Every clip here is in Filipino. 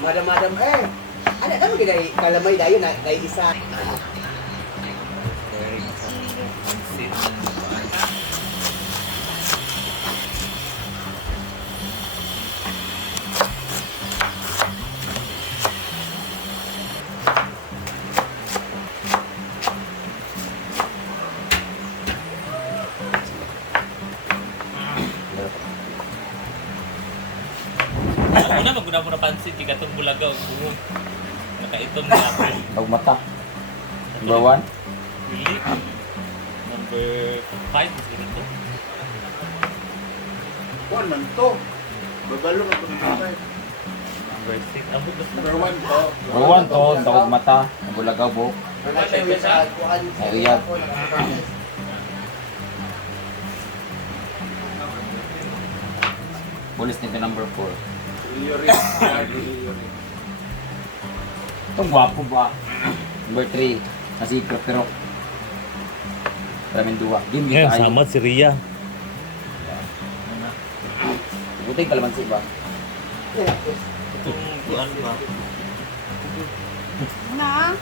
Madam, eh. Ano, ano gina kalamay dayo na isa. Una maguna mo na pansin, di katong bulagaw, buhok. Nakaitom na ako. Pagmata. Number 1. Really? Number 5 is ganito. Kuan man to. Babalo ka kung tatay. Number 6. Abot na Number 1 to. Number 1 to, tawag mata. Nabulagaw buhok. Ay, uyag. Pulis nito number 4. Iliyorin. Itong gwapo ba? Number 3. Kasi pero maraming duwa. Game Yan, dito sama si Ria. Buting kalamansi ba? Itong kuan ba? Na?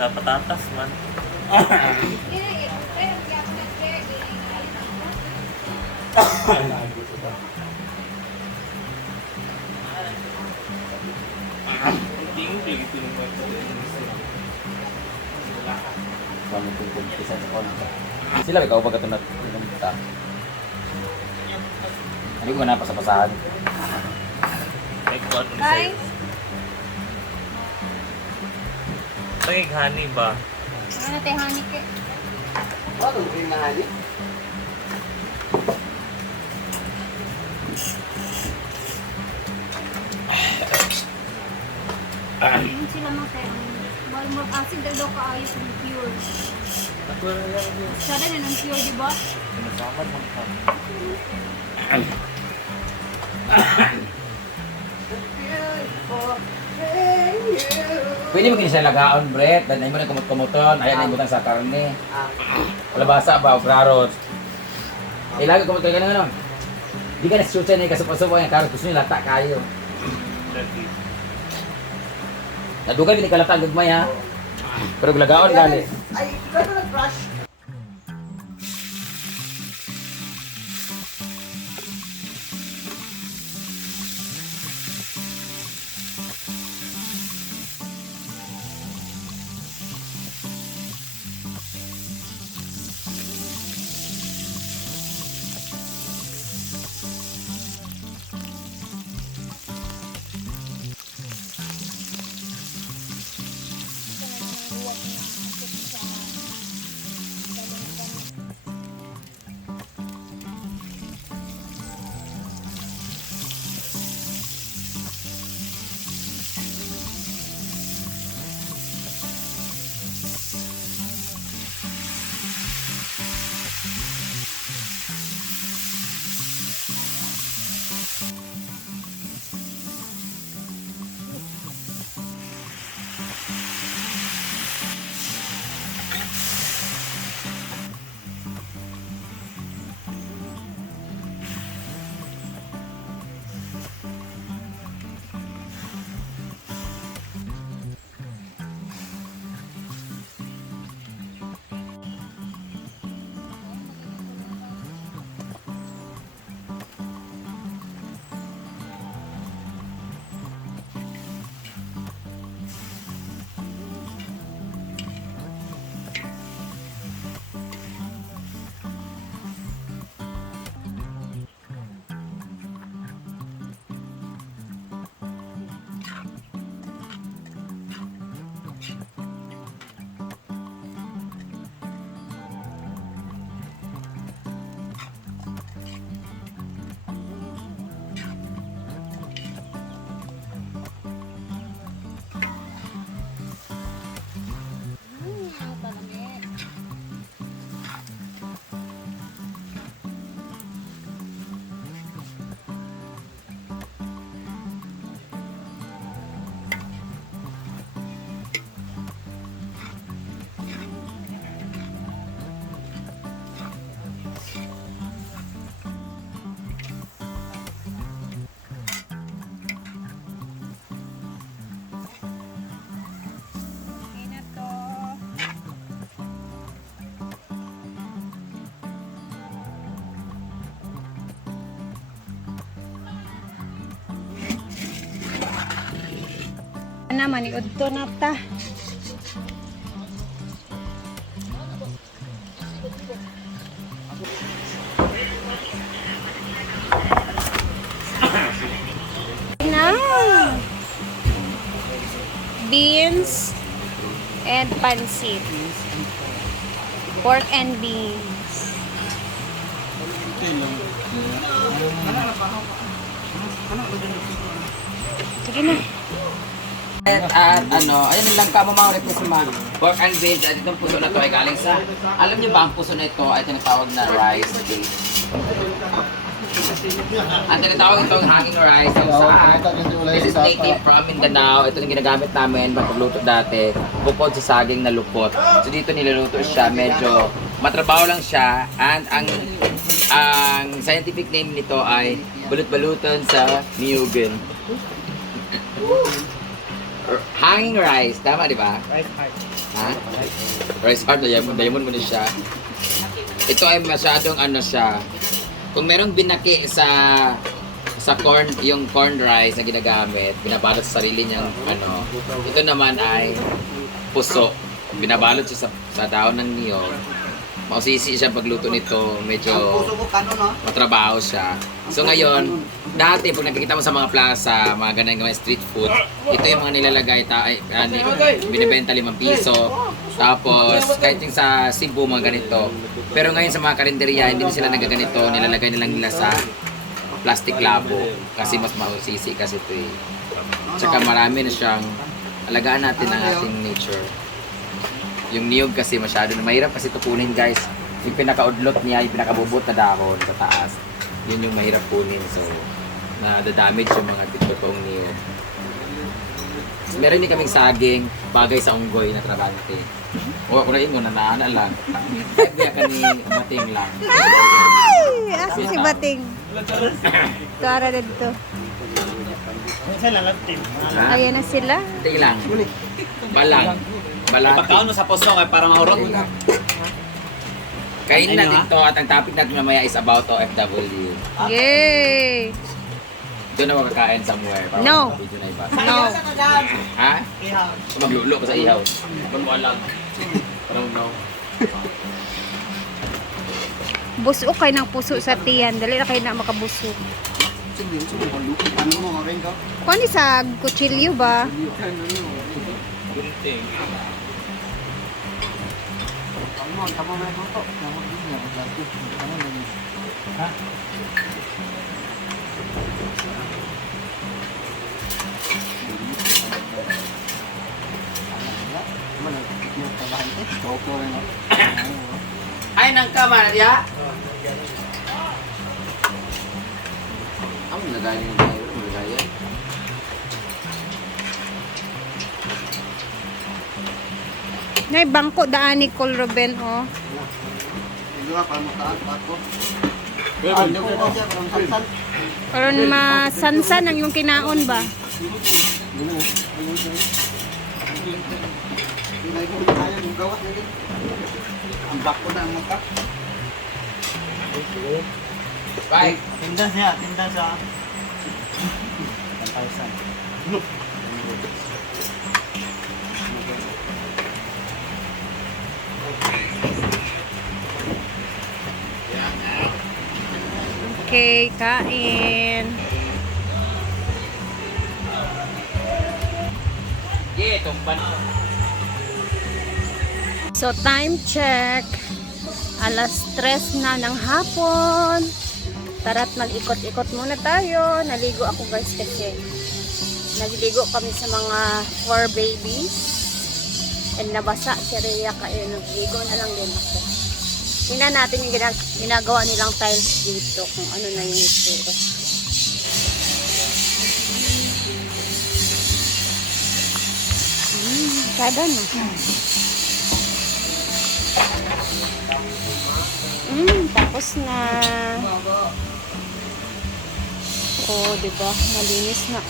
Sa patatas man. Tingin ito yung Kung itong kumpisa sa konta. Sila, ikaw ba katunat? Pinunta. Hindi ko na pasapasahan. Ay, kuan mo Ay. sa'yo. Pagig honey ba? Ano tayo hanik eh? Ano rin na hani? Yung sila mga tayo. Balmorg acid daw kaayos ng pure. Ako na lang yun. Sada na ng pure, di ba? Pinasamad mo ka. Pwede mo siya lagaon, Brett. Dahil mo na kumot-kumuton. Ayan na yung butang sa karne. Wala basa ba o karot. Ilagay kumot ka ganun. Di ka na-shoot siya na yung kasupa-supa yung karot. Gusto nyo lata kayo. Nadugay din kalata ang gagmay ha. Pero lagaon gali. Ay, ikaw na nag-crush. Naman iudto na ta. Na. Beans and pancit. Pork and beans. Sige na. At ano, ayun lang ka mga request mga pork and beans. At itong puso na to ay galing sa, alam niyo ba ang puso na ito ay tinatawag na rice cake. Ang tinatawag itong hanging rice kung saan. This is native from Mindanao. Ito yung ginagamit namin pagluto dati. Bukod sa saging na lupot. So dito niluluto siya. Medyo matrabaho lang siya. And ang scientific name nito ay balut-balutan sa niyugin. Hanging rice. Tama di ba? Rice heart. Ha? Rice hard. Diamond mo na siya. Ito ay masyadong ano siya. Kung merong binaki sa corn, yung corn rice na ginagamit, binabalot sa sarili niyang ano. Ito naman ay puso. Binabalot siya sa daon ng niyog. Mausisi siya pagluto nito, medyo matrabaho siya. So ngayon, dati pag nakikita mo sa mga plaza, mga ganang street food, ito yung mga nilalagay, binibenta 5 piso. Tapos kahit yung sa Cebu, mga ganito. Pero ngayon sa mga karinderya, hindi sila nagaganito, nilalagay nilang nila sa plastic labo. Kasi mas mausisi kasi ito eh. Tsaka marami na siyang, alagaan natin ang ating nature. Yung niyog kasi masyado na mahirap kasi ito kunin guys. Yung pinakaudlot niya, yung pinakabubot na dahon sa taas. Yun yung mahirap kunin. So, nadadamage yung mga totoong niyog. So, meron din kaming saging, bagay sa unggoy na trabante. O ako na ingo, nanaana lang. Kaya ka ni Bating lang. Ay! Asa si Bating? Tara dito. Ha? Ayan na sila. Bating lang. Balang. Balati. Pagkaon mo sa puso kay para mahurot. Kain natin to at ang topic natin mamaya is about OFW. Yay! Doon na makakain somewhere. Para No. video na iba. No. Ha? Maglulo ka sa ihaw. Kung lang. Parang no. Busok kayo ng puso sa tiyan. Dali na kayo na makabusok. Kung ano sa kutsilyo ba? Gunting. Ay, nang kamar, ya? Ang lagay niyo tayo. Lagay yan. Nay, bangko daan ni Col Ruben, oh. Karon masansan ang yung kinaon ba? Ang bako na ang mata. Bye. Tinda siya. Pantaysan. Okay, kain. Yeah, tumban. So, time check. Alas 3 na ng hapon. Tara't mag-ikot-ikot muna tayo. Naligo ako guys kasi nagligo kami sa mga 4 babies. And nabasa si Rhea kaya nagligo na lang din ako. Tingnan natin yung ginagawa nilang tiles dito kung ano na yung itsura. Kada na. Tapos na. Oh, diba? Malinis na.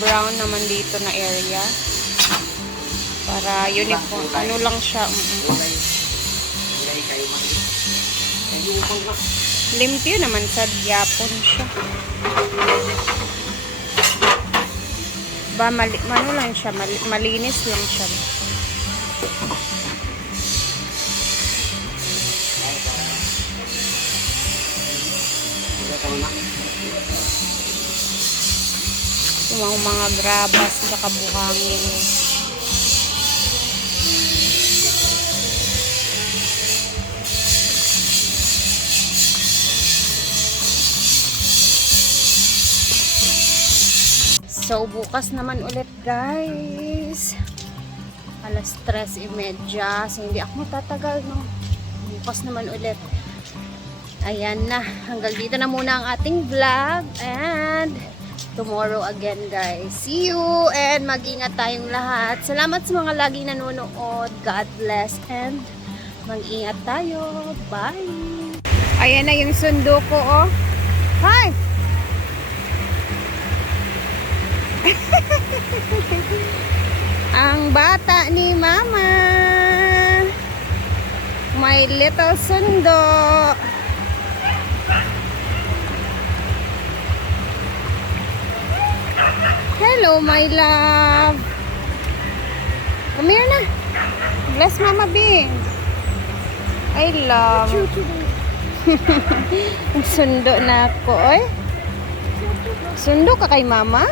Brown naman dito na area. Para uniform. Ano lang siya. Limpyo naman sa gyapon siya. Ba, ano lang siya, malinis lang siya. Yung mga grabas tsaka buhangin. So, bukas naman ulit, guys. Alas 3:30. So, hindi ako matatagal, no? Bukas naman ulit. Ayan na. Hanggang dito na muna ang ating vlog. And tomorrow again, guys. See you! And mag-ingat tayong lahat. Salamat sa mga laging nanonood. God bless. And mag-ingat tayo. Bye! Ayan na yung sundo ko, oh. Hi! Ang bata ni Mama. My little sundo. Hello, my love. Come here na. Bless Mama Bing. I love. Sundo na ako, oy. Sundo ka kay Mama?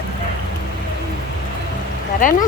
Tara na.